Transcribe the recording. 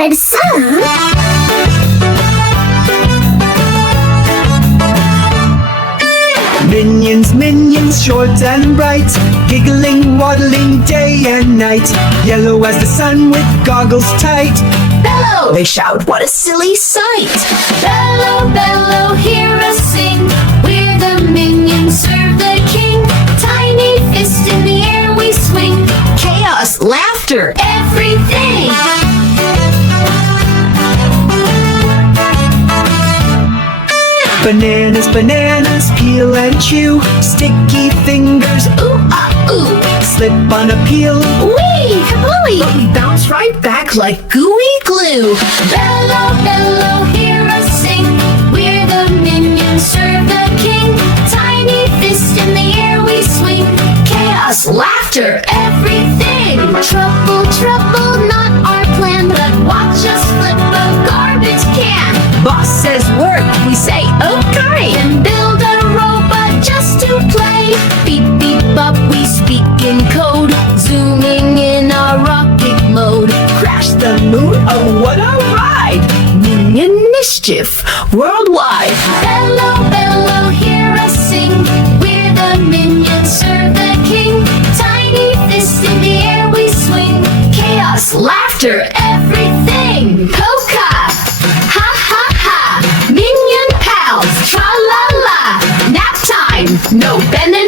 favorite song? Minions, minions, short and bright, giggling, waddling day and night, yellow as the sun with goggles tight. Bellow! They shout, what a silly sight! Bellow, bellow, hear us sing. We're the minions, serve the king. Tiny fist in the air we swing. Chaos, laughter, everything! Bananas, bananas, peel and chew, sticky fingers, ooh ah ooh, slip on a peel, Wee! Kablooey! But we bounce right back like gooey glue. Bellow, bellow, hear us sing. We're the minions, serve the king. Tiny fist in the air we swing. Chaos, laughter, everything. Trouble, trouble, not our plan, but watch us flip a garbage can. Boss says work, we say okay, and build a robot just to play. Beep, beep, up, we speak in code, zooming in a rocket mode. Crash the moon, oh what a ride! Minion mischief worldwide. Bellow, bellow, hear us sing. We're the minions, serve the king. Tiny fist in the air we swing. Chaos, laughter, everything. Polka! Ha ha ha! Minion pals, tra la la! Nap time, no Bennett.